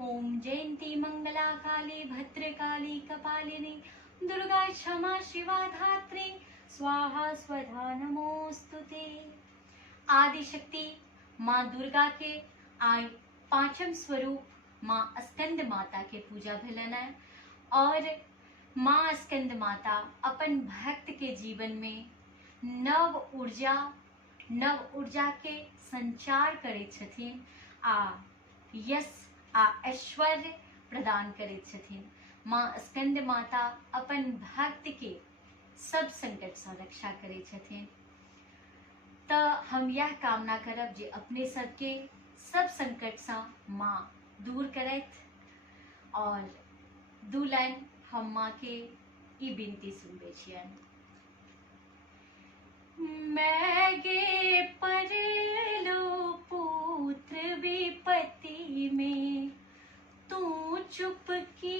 ओम जयंती मंगला काली भद्रकाली कपालिनी दुर्गा क्षमा शिवा धात्री स्वाहा स्वधा नमोस्तुते। आदि शक्ति माँ दुर्गा के आय पांचम स्वरूप माँ स्कंद माता के पूजा भेलन है और माँ स्कंद माता अपन भक्त के जीवन में नव ऊर्जा के संचार करे छथिन आ यश आ ऐश्वर्य प्रदान करे छथिन। माँ स्कंद माता अपन भक्त के सब संकट से रक्षा करे छथिन। तो हम यह कामना करब जे अपने सबके सब संकट से माँ दूर करत और दू लाइन हम माँ के ई विनती सुनबे छियन। मैगे परलो पुत्र विपत्ति में तू चुप की